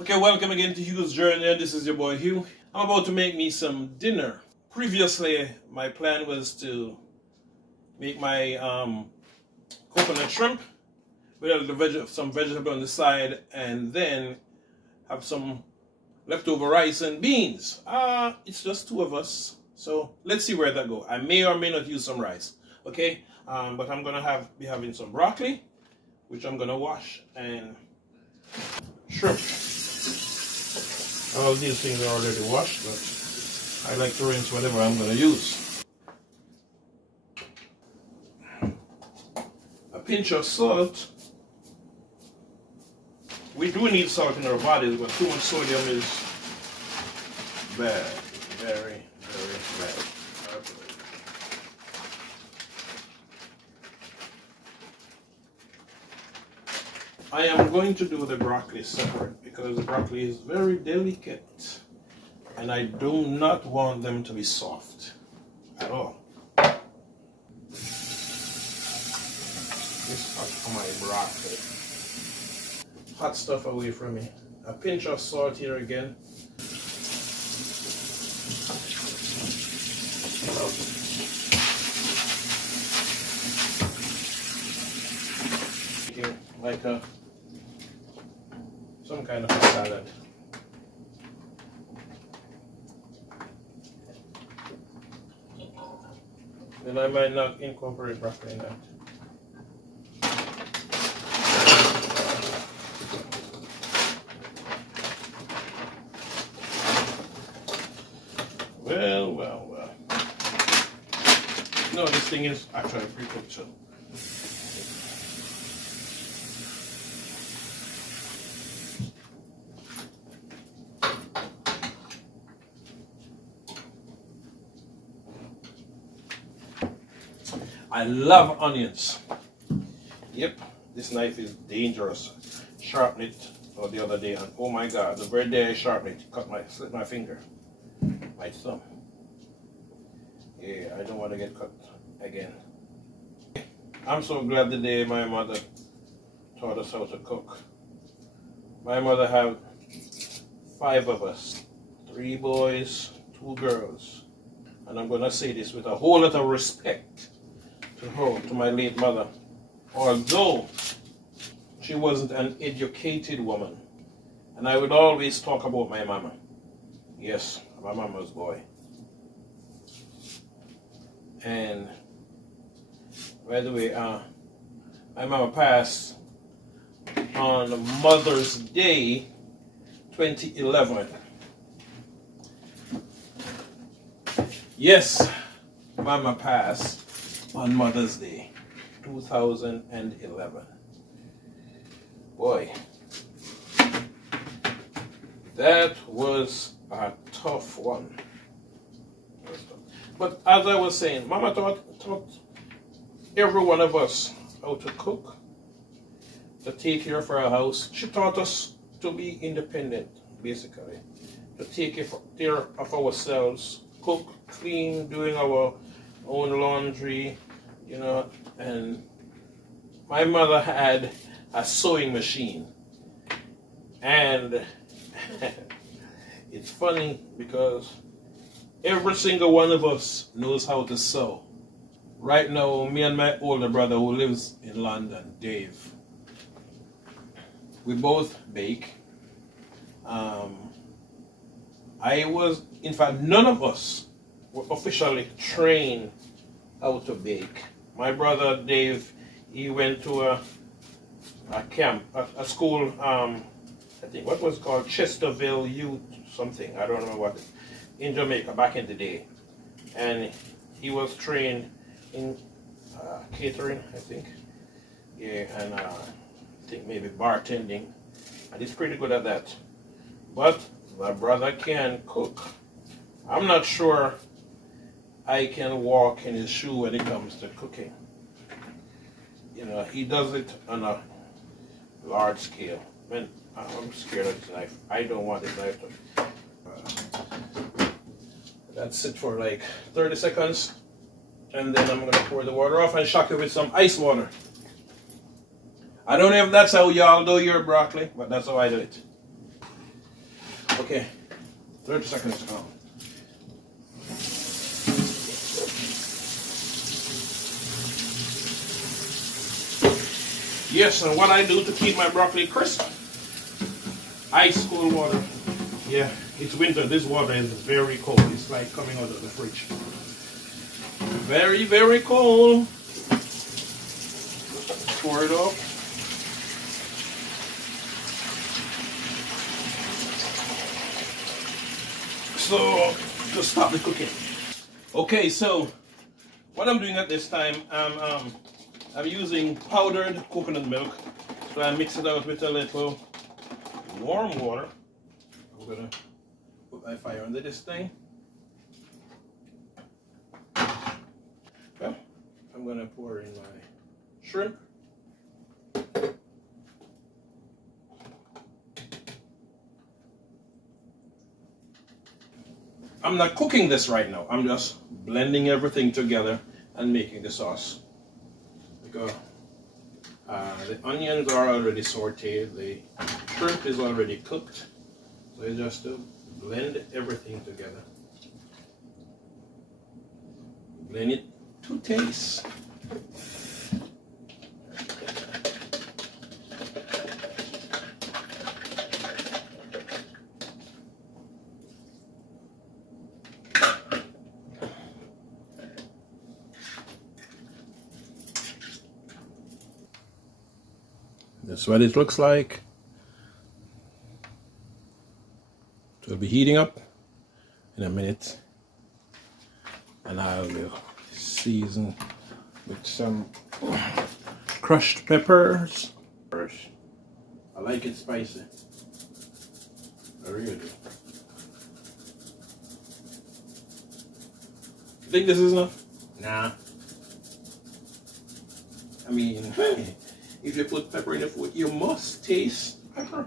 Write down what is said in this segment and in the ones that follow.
Okay, welcome again to Hugh's Journey. This is your boy Hugh. I'm about to make me some dinner. Previously, my plan was to make my coconut shrimp with some vegetable on the side, and then have some leftover rice and beans. It's just two of us, so let's see where that goes. I may or may not use some rice, okay? But I'm gonna be having some broccoli, which I'm gonna wash, and shrimp. All these things are already washed, but I like to rinse whatever I'm going to use. A pinch of salt. We do need salt in our bodies, but too much sodium is bad. Very, very bad. I am going to do the broccoli separate because the broccoli is very delicate and I do not want them to be soft at all. This hot for my broccoli. Hot stuff away from me. A pinch of salt here again. Like some kind of a salad. Then I might not incorporate broccoli in that. Well. No, this thing is actually pre-cooked, so. I love onions. Yep, this knife is dangerous. Sharpened it the other day, and oh my God, the very day I sharpened it, slit my finger, my thumb. Yeah, I don't want to get cut again. I'm so glad the day my mother taught us how to cook. My mother had 5 of us, 3 boys, 2 girls, and I'm gonna say this with a whole lot of respect to my late mother. Although she wasn't an educated woman, and I would always talk about my mama. Yes, my mama's boy. And by the way, my mama passed on Mother's Day 2011. Yes, mama passed on Mother's Day 2011. Boy, that was a tough one. But as I was saying, Mama taught every one of us how to cook, to take care of our house. She taught us to be independent, basically, to take care of ourselves, cook, clean, doing our own laundry, you know. And my mother had a sewing machine, and it's funny because every single one of us knows how to sew. Right now, me and my older brother who lives in London, Dave, we both bake. In fact, none of us were officially trained how to bake. My brother Dave, he went to a camp, a school, I think what was called Chesterville Youth something, I don't know what, in Jamaica back in the day. And he was trained in catering, I think. Yeah, and I think maybe bartending. And he's pretty good at that. But my brother can cook. I'm not sure I can walk in his shoe when it comes to cooking. You know, he does it on a large scale. Man, I'm scared of this knife. I don't want this knife to... That's it for like 30 seconds. And then I'm going to pour the water off and shock it with some ice water. I don't know if that's how y'all do your broccoli, but that's how I do it. Okay, 30 seconds gone. Yes, and what I do to keep my broccoli crisp, ice cold water. Yeah, it's winter. This water is very cold. It's like coming out of the fridge. Very, very cold. Pour it up. So, to stop the cooking. Okay, so what I'm doing at this time, I'm using powdered coconut milk. So I mix it out with a little warm water. I'm gonna put my fire under this thing. Okay, I'm gonna pour in my shrimp. I'm not cooking this right now. I'm just blending everything together and making the sauce. Because the onions are already sauteed, the shrimp is already cooked. So you just blend everything together. Blend it to taste. That's what it looks like. It will be heating up in a minute, and I will season with some crushed peppers. I like it spicy. I really do. You think this is enough? Nah. I mean, if you put pepper in the food, you must taste pepper.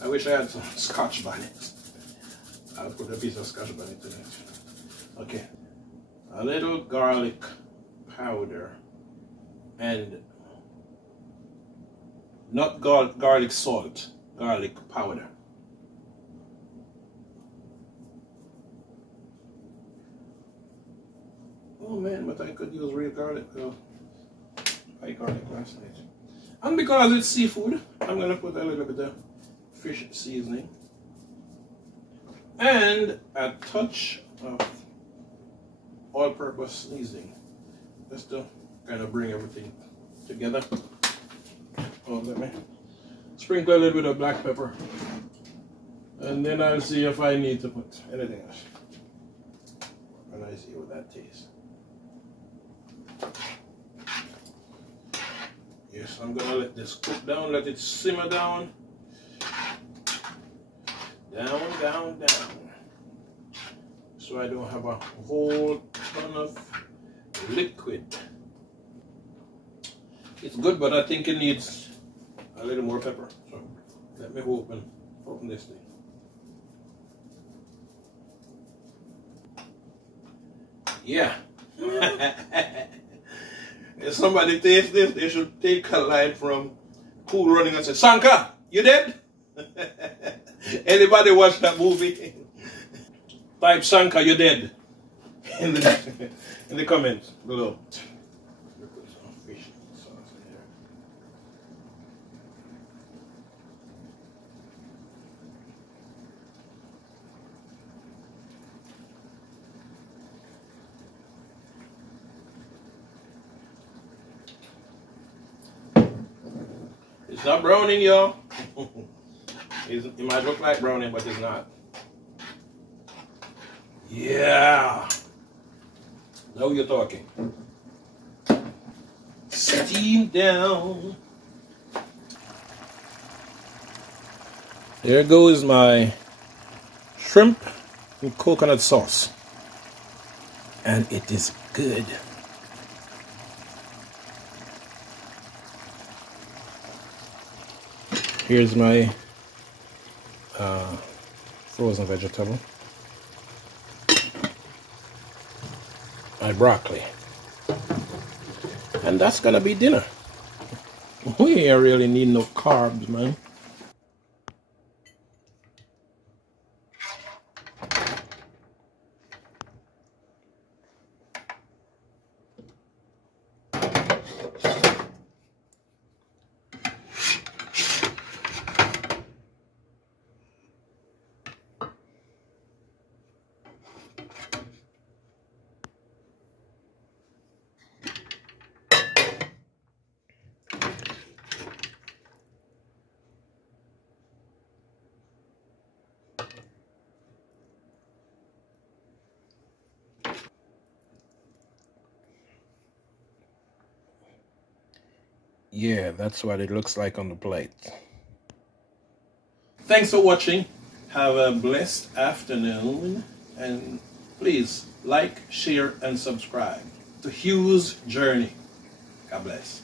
I wish I had some Scotch bonnet. I'll put a piece of Scotch bonnet in it. Okay. A little garlic powder. And not garlic salt, garlic powder. Oh man, but I could use real garlic though. I garlic last night. And because it's seafood, I'm gonna put a little bit of fish seasoning and a touch of all-purpose seasoning, just to kind of bring everything together. Oh, let me sprinkle a little bit of black pepper, and then I'll see if I need to put anything else. And I see what that tastes. Yes, I'm gonna let this cook down, let it simmer down. Down, down, down. So I don't have a whole ton of liquid. It's good, but I think it needs a little more pepper. So let me open this thing. Yeah. If somebody tastes this, they should take a line from Cool Running and say, "Sanka, you dead?" Anybody watch that movie? Type "Sanka, you dead" in the comments below. Put some fish sauce in there. It's not browning, y'all. It might look like browning, but it's not. Yeah. Now you're talking. Steam down. There goes my shrimp and coconut sauce. And it is good. Here's my frozen vegetable. My broccoli. And that's gonna be dinner. We ain't really need no carbs, man. Yeah, that's what it looks like on the plate. Thanks for watching. Have a blessed afternoon. And please like, share, and subscribe to Hugh's Journey. God bless.